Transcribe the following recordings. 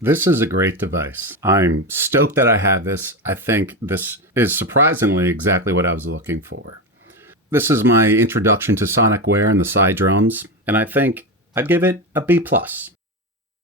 This is a great device. I'm stoked that I have this. I think this is surprisingly exactly what I was looking for. This is my introduction to Sonicware and the CyDrums, and I think I'd give it a B+.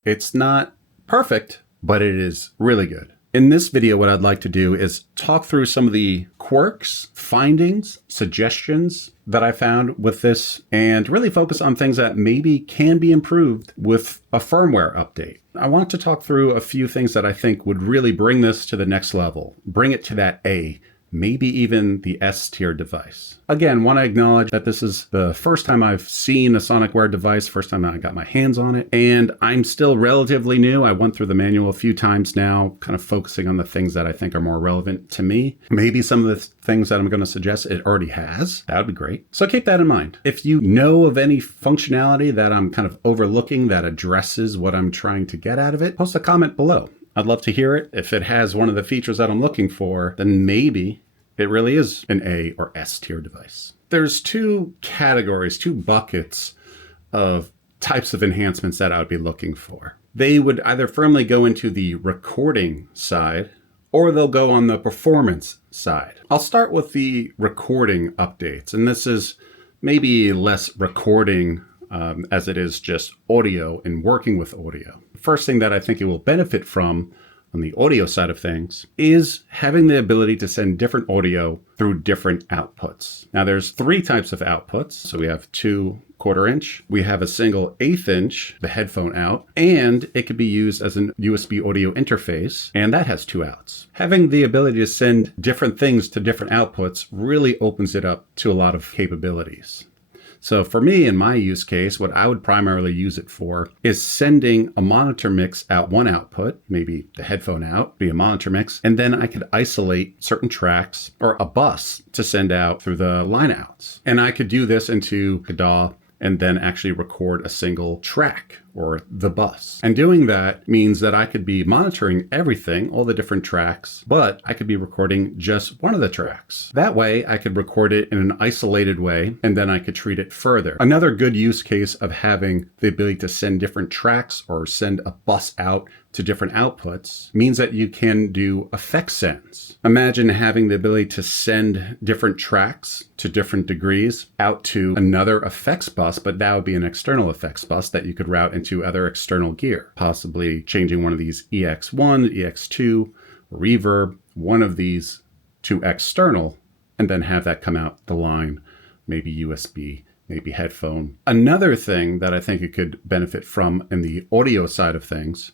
It's not perfect, but it is really good. In this video, what I'd like to do is talk through some of the quirks, findings, suggestions that I found with this, and really focus on things that maybe can be improved with a firmware update. I want to talk through a few things that I think would really bring this to the next level, bring it to that A, maybe even the S tier device. Again, want to acknowledge that this is the first time I've seen a Sonicware device, first time I got my hands on it, and I'm still relatively new. I went through the manual a few times now, kind of focusing on the things that I think are more relevant to me. Maybe some of the things that I'm going to suggest it already has. That would be great. So keep that in mind. If you know of any functionality that I'm kind of overlooking that addresses what I'm trying to get out of it, post a comment below. I'd love to hear it. If it has one of the features that I'm looking for, then maybe it really is an A or S tier device. There's two categories, two buckets of types of enhancements that I would be looking for. They would either firmly go into the recording side or they'll go on the performance side. I'll start with the recording updates, and this is maybe less recording as it is just audio and working with audio. The first thing that I think it will benefit from on the audio side of things is having the ability to send different audio through different outputs. Now there's three types of outputs. So we have 2 1/4 inch, we have a single 1/8 inch, the headphone out, and it could be used as an USB audio interface, and that has 2 outs. Having the ability to send different things to different outputs really opens it up to a lot of capabilities. So for me, in my use case, what I would primarily use it for is sending a monitor mix out one output, maybe the headphone out, be a monitor mix, and then I could isolate certain tracks or a bus to send out through the line outs. And I could do this into DAW and then actually record a single track or the bus. And doing that means that I could be monitoring everything, all the different tracks, but I could be recording just one of the tracks. That way I could record it in an isolated way, and then I could treat it further. Another good use case of having the ability to send different tracks or send a bus out to different outputs means that you can do effect sends. Imagine having the ability to send different tracks to different degrees out to another effects bus, but that would be an external effects bus that you could route into other external gear, possibly changing one of these EX1, EX2, reverb, one of these to external, and then have that come out the line, maybe USB, maybe headphone. Another thing that I think it could benefit from in the audio side of things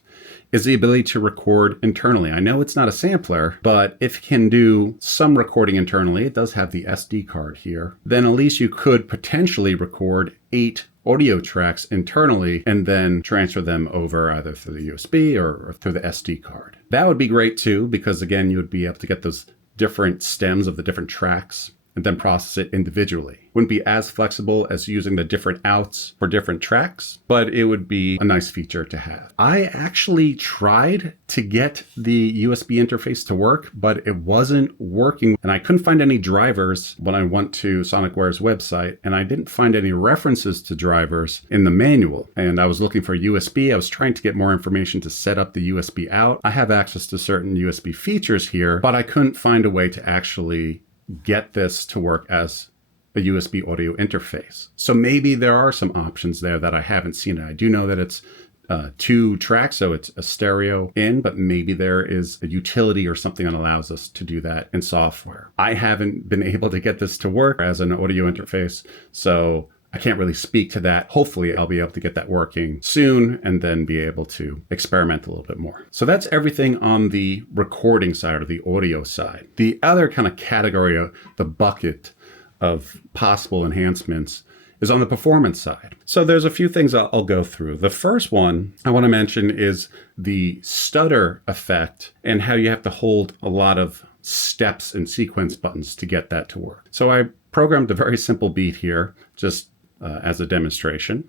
is the ability to record internally. I know it's not a sampler, but if it can do some recording internally, it does have the SD card here, then at least you could potentially record 8 audio tracks internally and then transfer them over either through the USB or through the SD card. That would be great too, because again, you would be able to get those different stems of the different tracks and then process it individually. Wouldn't be as flexible as using the different outs for different tracks, but it would be a nice feature to have. I actually tried to get the USB interface to work, but it wasn't working, and I couldn't find any drivers when I went to Sonicware's website, and I didn't find any references to drivers in the manual. And I was looking for USB. I was trying to get more information to set up the USB out. I have access to certain USB features here, but I couldn't find a way to actually get this to work as a USB audio interface. So maybe there are some options there that I haven't seen. I do know that it's 2 tracks, so it's a stereo in, but maybe there is a utility or something that allows us to do that in software. I haven't been able to get this to work as an audio interface, so I can't really speak to that. Hopefully I'll be able to get that working soon and then be able to experiment a little bit more. So that's everything on the recording side or the audio side. The other kind of category of the bucket of possible enhancements is on the performance side. So there's a few things I'll go through. The first one I want to mention is the stutter effect and how you have to hold a lot of steps and sequence buttons to get that to work. So I programmed a very simple beat here, just as a demonstration.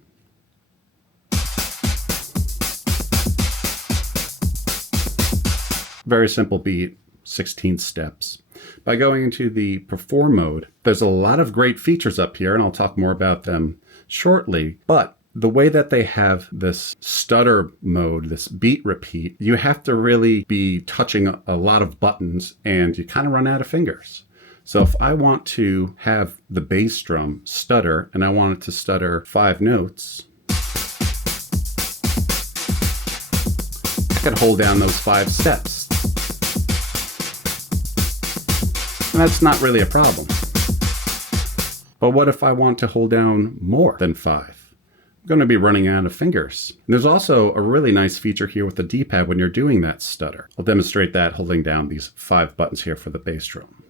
Very simple beat, 16 steps. By going into the perform mode, there's a lot of great features up here, and I'll talk more about them shortly, but the way that they have this stutter mode, this beat repeat, you have to really be touching a lot of buttons and you kind of run out of fingers. So if I want to have the bass drum stutter and I want it to stutter 5 notes, I can hold down those 5 steps. And that's not really a problem. But what if I want to hold down more than 5? I'm going to be running out of fingers. And there's also a really nice feature here with the D-pad when you're doing that stutter. I'll demonstrate that holding down these 5 buttons here for the bass drum.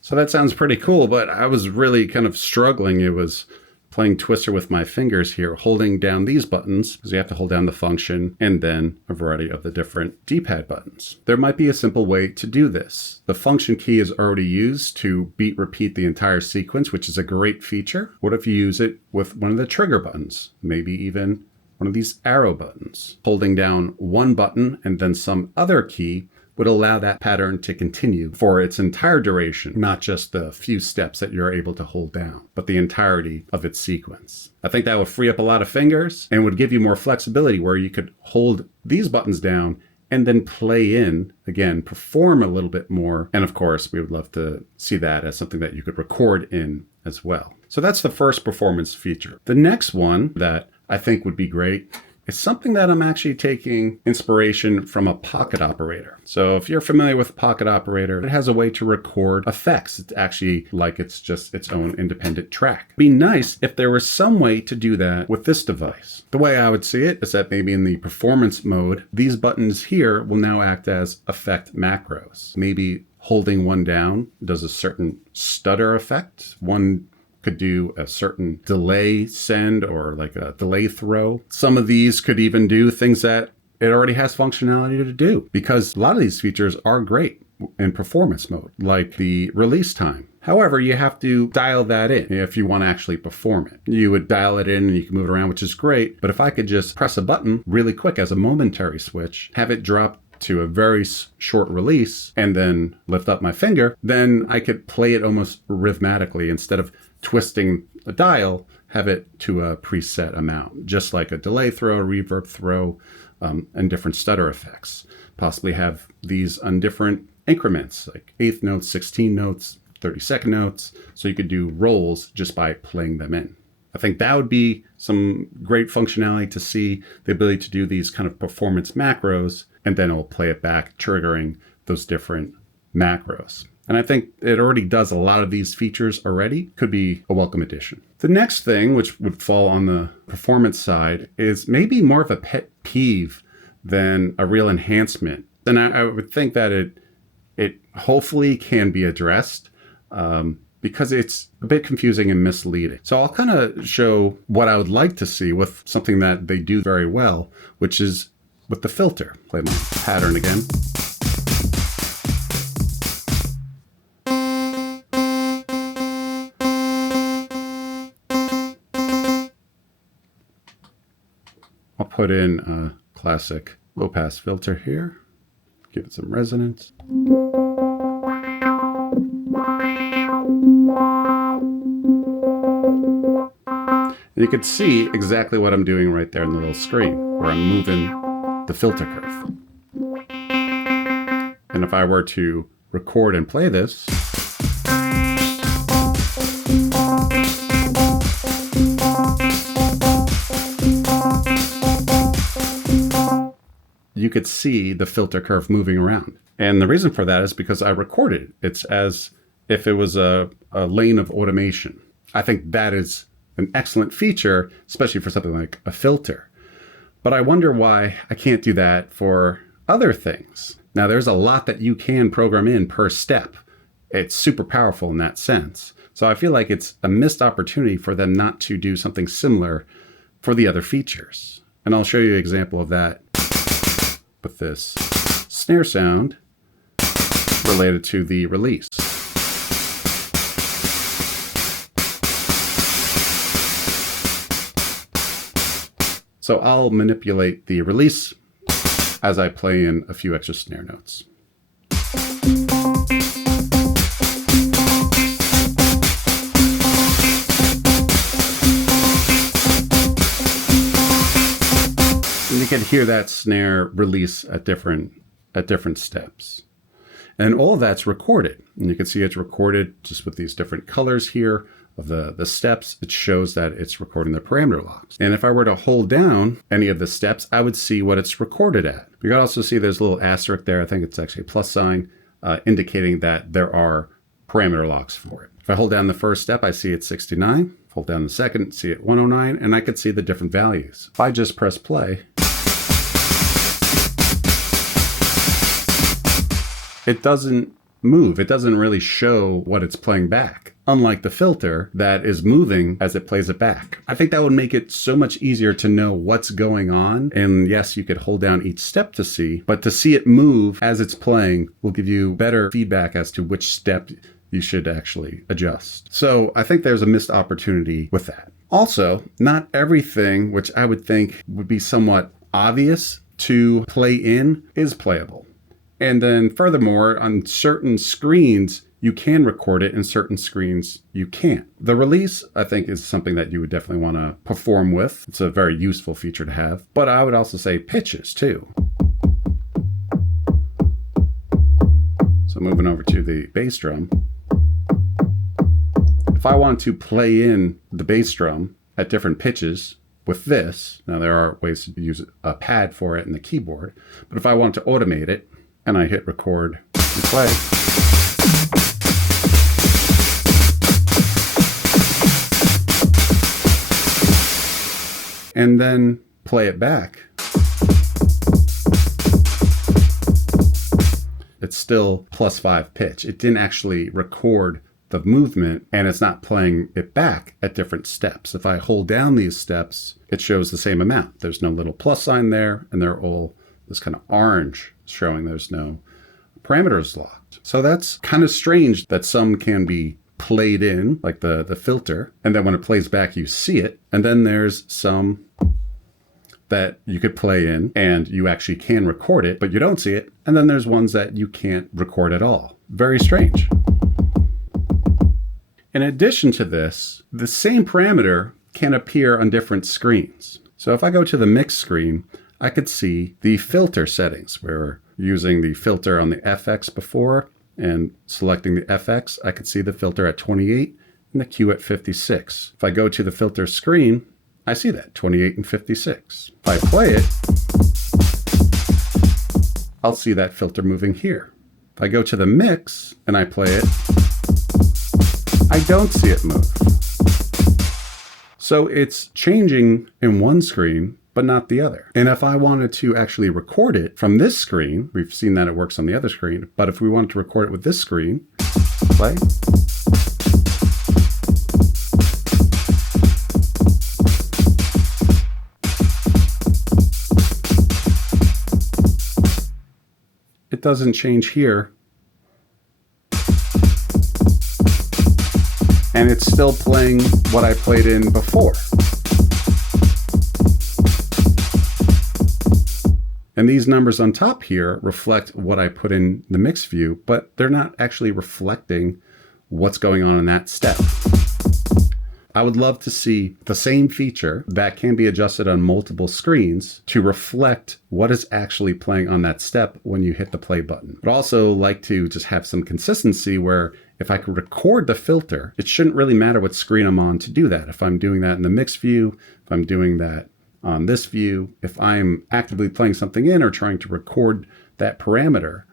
So that sounds pretty cool, but I was really kind of struggling. It was playing Twister with my fingers here, holding down these buttons, because you have to hold down the function and then a variety of the different D-pad buttons. There might be a simple way to do this. The function key is already used to beat repeat the entire sequence, which is a great feature. What if you use it with one of the trigger buttons? Maybe even one of these arrow buttons. Holding down one button and then some other key would allow that pattern to continue for its entire duration, not just the few steps that you're able to hold down, but the entirety of its sequence. I think that would free up a lot of fingers and would give you more flexibility where you could hold these buttons down and then play in, again, perform a little bit more. And of course, we would love to see that as something that you could record in as well. So that's the first performance feature. The next one that I think would be great is something that I'm actually taking inspiration from a pocket operator. So if you're familiar with a pocket operator, it has a way to record effects. It's actually like it's just its own independent track. It'd be nice if there was some way to do that with this device. The way I would see it is that maybe in the performance mode, these buttons here will now act as effect macros. Maybe holding one down does a certain stutter effect. One could do a certain delay send or like a delay throw. Some of these could even do things that it already has functionality to do, because a lot of these features are great in performance mode, like the release time. However, you have to dial that in if you want to actually perform it. You would dial it in and you can move it around, which is great. But if I could just press a button really quick as a momentary switch, have it drop to a very short release and then lift up my finger, then I could play it almost rhythmically instead of twisting a dial, have it to a preset amount, just like a delay throw, reverb throw, and different stutter effects. Possibly have these on different increments, like 1/8 notes, 16 notes, 30-second notes, so you could do rolls just by playing them in. I think that would be some great functionality to see, the ability to do these kind of performance macros, and then it'll play it back, triggering those different macros. And I think it already does a lot of these features already. Could be a welcome addition. The next thing, which would fall on the performance side, is maybe more of a pet peeve than a real enhancement. And I would think that it hopefully can be addressed because it's a bit confusing and misleading. So I'll kind of show what I would like to see with something that they do very well, which is with the filter. Play my pattern again. I'll put in a classic low-pass filter here, give it some resonance. And you can see exactly what I'm doing right there in the little screen, where I'm moving the filter curve. And if I were to record and play this, you could see the filter curve moving around. And the reason for that is because I recorded it. It's as if it was a lane of automation. I think that is an excellent feature, especially for something like a filter. But I wonder why I can't do that for other things. Now, there's a lot that you can program in per step. It's super powerful in that sense. So I feel like it's a missed opportunity for them not to do something similar for the other features. And I'll show you an example of that with this snare sound related to the release. So I'll manipulate the release as I play in a few extra snare notes. And you can hear that snare release at different steps. And all of that's recorded. And you can see it's recorded just with these different colors here of the steps. It shows that it's recording the parameter locks. And if I were to hold down any of the steps, I would see what it's recorded at. You can also see there's a little asterisk there. I think it's actually a plus sign indicating that there are parameter locks for it. If I hold down the first step, I see it's 69. Hold down the second, see it 109, and I could see the different values. If I just press play, it doesn't move. It doesn't really show what it's playing back, unlike the filter that is moving as it plays it back. I think that would make it so much easier to know what's going on. And yes, you could hold down each step to see, but to see it move as it's playing will give you better feedback as to which step you should actually adjust. So I think there's a missed opportunity with that. Also, not everything, which I would think would be somewhat obvious to play in, is playable. And then furthermore, on certain screens, you can record it, and certain screens you can't. The release, I think, is something that you would definitely want to perform with. It's a very useful feature to have. But I would also say pitches too. So moving over to the bass drum. If I want to play in the bass drum at different pitches with this, now there are ways to use a pad for it in the keyboard, but if I want to automate it, and I hit record and play, and then play it back, it's still +5 pitch. It didn't actually record the movement, and it's not playing it back at different steps. If I hold down these steps, it shows the same amount. There's no little plus sign there, and they're all this kind of orange showing there's no parameters locked. So that's kind of strange that some can be played in, like the filter, and then when it plays back, you see it. And then there's some that you could play in and you actually can record it, but you don't see it. And then there's ones that you can't record at all. Very strange. In addition to this, the same parameter can appear on different screens. So if I go to the mix screen, I could see the filter settings. We're using the filter on the FX before, and selecting the FX, I could see the filter at 28 and the Q at 56. If I go to the filter screen, I see that, 28 and 56. If I play it, I'll see that filter moving here. If I go to the mix and I play it, I don't see it move. So it's changing in one screen, but not the other. And if I wanted to actually record it from this screen, we've seen that it works on the other screen, but if we wanted to record it with this screen, play. It doesn't change here. And it's still playing what I played in before. And these numbers on top here reflect what I put in the mix view, but they're not actually reflecting what's going on in that step. I would love to see the same feature that can be adjusted on multiple screens to reflect what is actually playing on that step when you hit the play button. But also like to just have some consistency where if I could record the filter, it shouldn't really matter what screen I'm on to do that. If I'm doing that in the mix view, if I'm doing that on this view, if I'm actively playing something in or trying to record that parameter,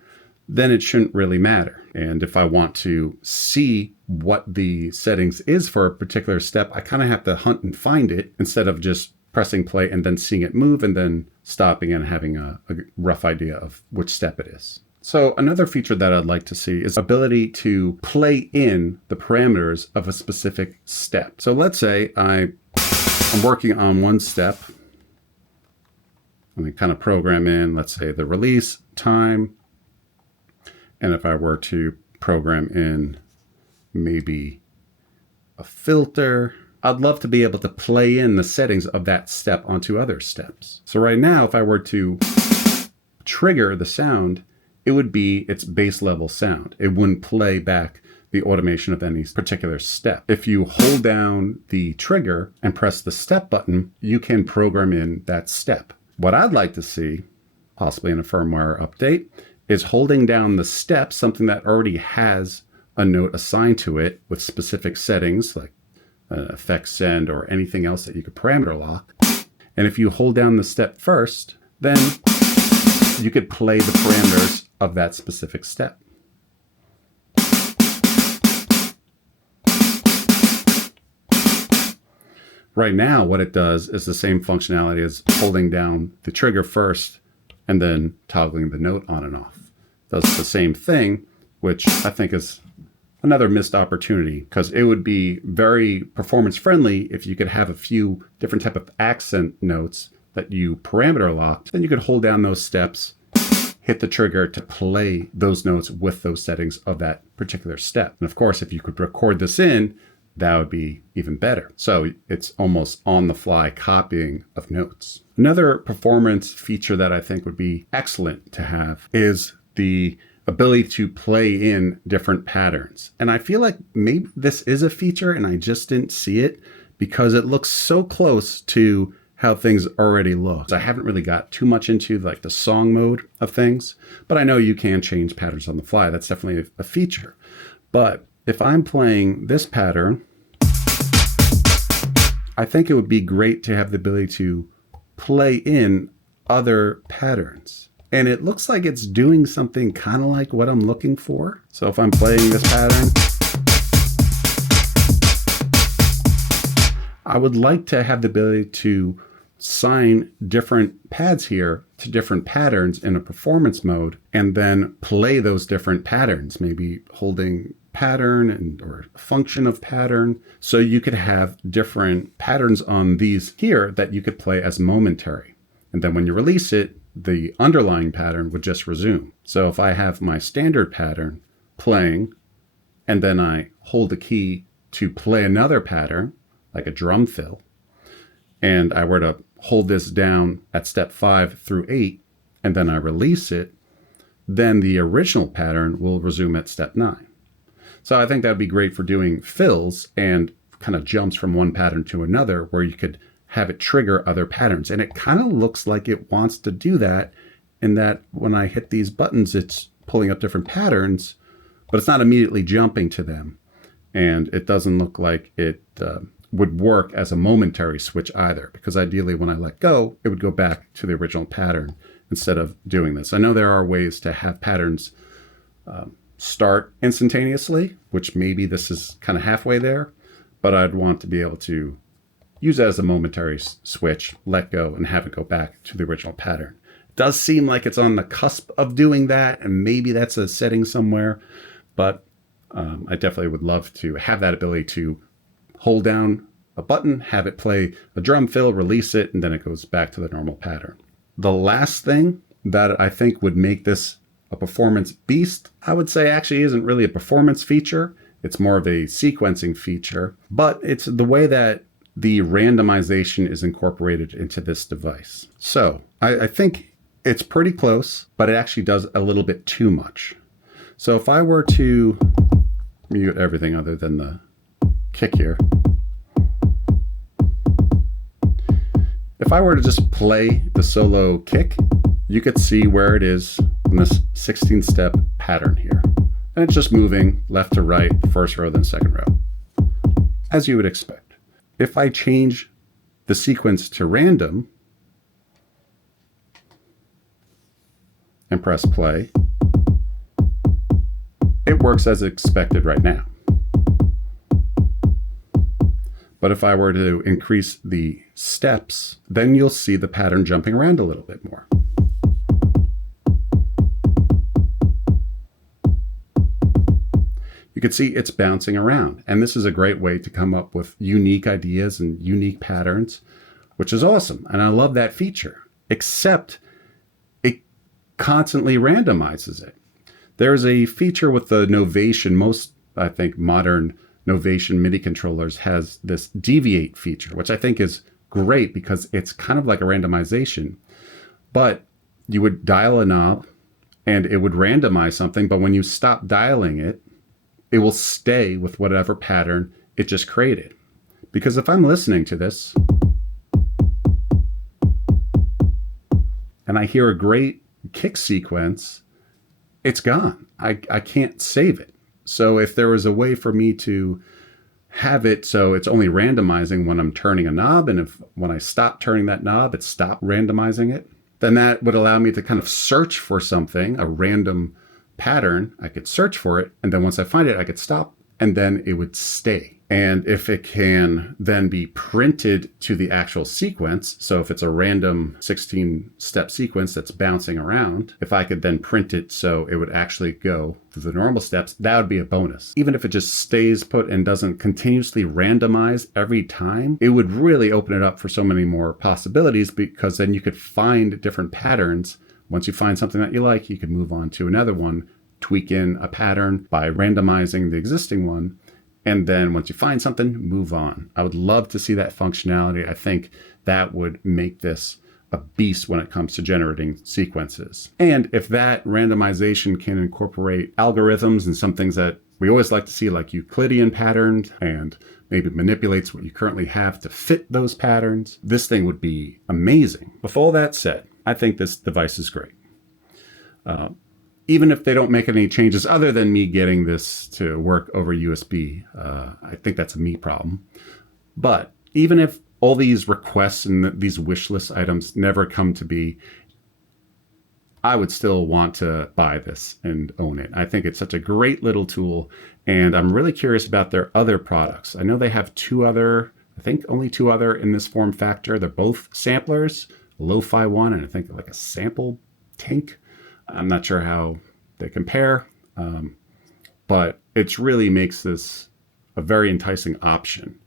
then it shouldn't really matter. And if I want to see what the settings is for a particular step, I kind of have to hunt and find it instead of just pressing play and then seeing it move and then stopping and having a rough idea of which step it is. So another feature that I'd like to see is ability to play in the parameters of a specific step. So let's say I'm working on one step. Let me kind of program in, let's say, the release time. And if I were to program in maybe a filter, I'd love to be able to play in the settings of that step onto other steps. So right now, if I were to trigger the sound, it would be its base level sound. It wouldn't play back the automation of any particular step. If you hold down the trigger and press the step button, you can program in that step. What I'd like to see, possibly in a firmware update, is holding down the step, something that already has a note assigned to it with specific settings like effect send or anything else that you could parameter lock. And if you hold down the step first, then you could play the parameters of that specific step. Right now, what it does is the same functionality as holding down the trigger first and then toggling the note on and off. It does the same thing, which I think is another missed opportunity, because it would be very performance friendly if you could have a few different type of accent notes that you parameter locked. Then you could hold down those steps, hit the trigger to play those notes with those settings of that particular step. And of course, if you could record this in, that would be even better. So it's almost on the fly copying of notes. Another performance feature that I think would be excellent to have is the ability to play in different patterns. And I feel like maybe this is a feature and I just didn't see it because it looks so close to how things already look. I haven't really got too much into like the song mode of things, but I know you can change patterns on the fly. That's definitely a feature. But if I'm playing this pattern, I think it would be great to have the ability to play in other patterns. And it looks like it's doing something kind of like what I'm looking for. So if I'm playing this pattern, I would like to have the ability to assign different pads here to different patterns in a performance mode and then play those different patterns, maybe holding pattern or a function of pattern. So you could have different patterns on these here that you could play as momentary. And then when you release it, the underlying pattern would just resume. So if I have my standard pattern playing, and then I hold the key to play another pattern, like a drum fill, and I were to hold this down at step 5 through 8, and then I release it, then the original pattern will resume at step 9. So I think that would be great for doing fills and kind of jumps from one pattern to another where you could have it trigger other patterns. And it kind of looks like it wants to do that in that when I hit these buttons, it's pulling up different patterns, but it's not immediately jumping to them. And it doesn't look like it would work as a momentary switch either, because ideally when I let go, it would go back to the original pattern instead of doing this. I know there are ways to have patterns start instantaneously, which maybe this is kind of halfway there, but I'd want to be able to use it as a momentary switch, let go, and have it go back to the original pattern. It does seem like it's on the cusp of doing that, and maybe that's a setting somewhere, but I definitely would love to have that ability to hold down a button, have it play a drum fill, release it, and then it goes back to the normal pattern. The last thing that I think would make this a performance beast, I would say actually isn't really a performance feature. It's more of a sequencing feature, but it's the way that the randomization is incorporated into this device. So I think it's pretty close, but it actually does a little bit too much. So if I were to mute everything other than the kick here, if I were to just play the solo kick, you could see where it is in this 16-step pattern here. And it's just moving left to right, first row, then second row, as you would expect. If I change the sequence to random and press play, it works as expected right now. But if I were to increase the steps, then you'll see the pattern jumping around a little bit more. You can see it's bouncing around. And this is a great way to come up with unique ideas and unique patterns, which is awesome. And I love that feature, except it constantly randomizes it. There's a feature with the Novation, most, I think, modern Novation MIDI controllers has this deviate feature, which I think is great because it's kind of like a randomization. But you would dial a knob and it would randomize something, but when you stop dialing it, it will stay with whatever pattern it just created. Because if I'm listening to this and I hear a great kick sequence, it's gone. I can't save it. So if there was a way for me to have it so it's only randomizing when I'm turning a knob, and if when I stop turning that knob, it stopped randomizing it, then that would allow me to kind of search for something, a random pattern. I could search for it, and then once I find it, I could stop, and then it would stay. And if it can then be printed to the actual sequence, so if it's a random 16-step sequence that's bouncing around, if I could then print it so it would actually go through the normal steps, that would be a bonus. Even if it just stays put and doesn't continuously randomize every time, it would really open it up for so many more possibilities, because then you could find different patterns. Once you find something that you like, you could move on to another one, tweak in a pattern by randomizing the existing one. And then once you find something, move on. I would love to see that functionality. I think that would make this a beast when it comes to generating sequences. And if that randomization can incorporate algorithms and some things that we always like to see, like Euclidean patterns, and maybe manipulates what you currently have to fit those patterns, this thing would be amazing. With all that said, I think this device is great. Even if they don't make any changes other than me getting this to work over USB, I think that's a me problem. But even if all these requests and these wish list items never come to be, I would still want to buy this and own it. I think it's such a great little tool, and I'm really curious about their other products. I know they have only two other in this form factor. They're both samplers, a lo-fi one, and I think like a sample tank. I'm not sure how they compare, but it really makes this a very enticing option.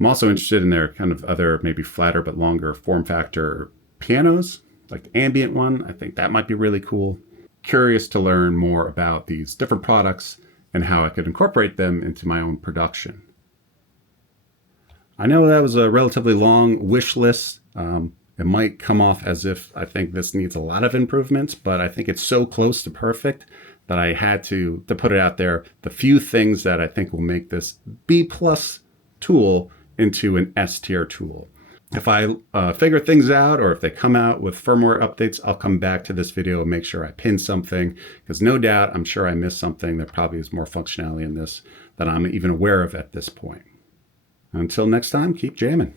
I'm also interested in their kind of other, maybe flatter but longer form factor pianos, like the ambient one. I think that might be really cool. Curious to learn more about these different products and how I could incorporate them into my own production. I know that was a relatively long wish list. It might come off as if I think this needs a lot of improvements, but I think it's so close to perfect that I had to put it out there. The few things that I think will make this B+ tool into an S tier tool. If I figure things out, or if they come out with firmware updates, I'll come back to this video and make sure I pin something, because no doubt I'm sure I missed something. There probably is more functionality in this than I'm even aware of at this point. Until next time, keep jamming.